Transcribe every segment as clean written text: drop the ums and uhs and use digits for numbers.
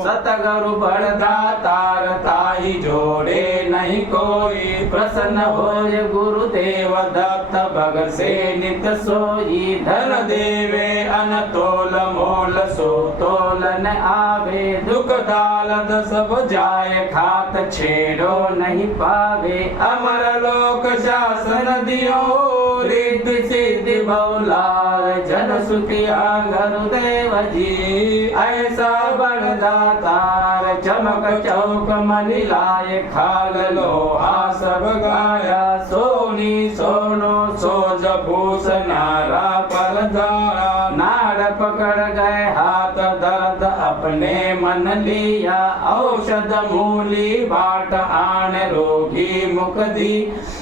सतगुरु बड़दातार ताई जोड़े नहीं कोई। प्रसन्न होय गुरुदेव दत्त भगत से नित सोई। धन देवे अनतोल मोल सो तोलन आवे। दुख दालत सब जाए खात छेड़ो नहीं पावे। अमर लोक शासन दियो रिद्धि सिद्धि बहुलार। जन सुखिया गुरुदेव जी ऐसा बड़दातार। चमक चौक मनि लाए खाल लोहा सब गाया। सोनी सोनो सोज भूषणारा परदारा। नाड़ पकड़ गए हाथ दर्द अपने मन लिया। औषध मूली बाट आन रोगी मुख दी।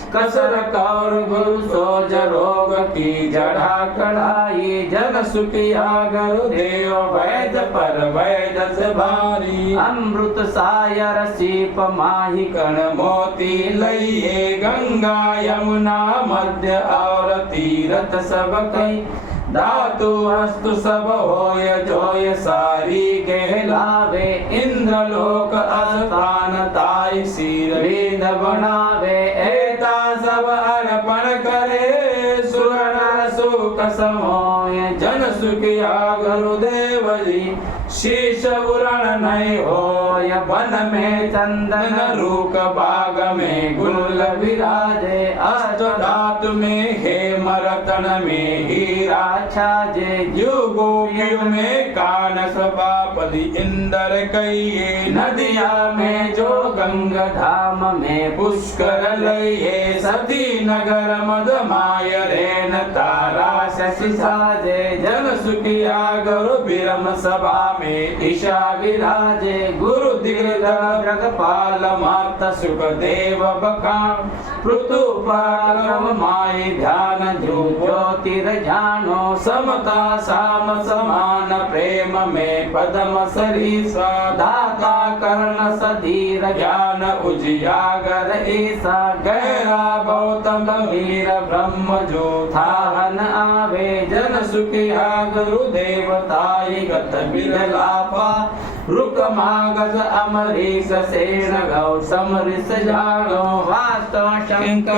कसर कौर गुरु सोज रोग की जड़ा कढ़ाई। जन सुखिया गुरुदेव वैद पर वैद से भारी। अमृत सायर सीप माही कण मोती लइए। गंगा यमुना मध्य और तीरथ सब कई। धातु हस्तु सब होय जोय सारी कहलावे। इंद्र लोक अस्थान ताई सिर वेद बनावे। एता सब अर्पण करे सुरण सुख समोय। जन सुखिया गुरुदेव जी शीश उरण नहीं होय। वन में चंदन रूक बाग में गुल विराजे। अष्ट धातु में हेम रतन में हीरा छाजे। युगो युग में कान सभापति इंद्र कहिए। नदिया में जो गंगा धाम में पुष्कर लइए। सती नगर मद माय रेन तारा शशि साजे। जन सुखिया गुरु बिरम सभा में ईशा विराजे। गुरु दिग्रगपाल मात सुखदेव बखान। पृथु पारम माय ध्यान जो ज्योतिर जानो। समता साम समान प्रेम में पदम सरीसा। दाता कर्ण सधीर ज्ञान उजियागर ऐसा। गहरा बहुत गंभीर ब्रह्म जो थाहन आवे। जन सुखिया गुरुदेव ताई गत बिरलापा। रुक मागज अमरीश सेन गौ समरिस जानो। वास्तव शंकर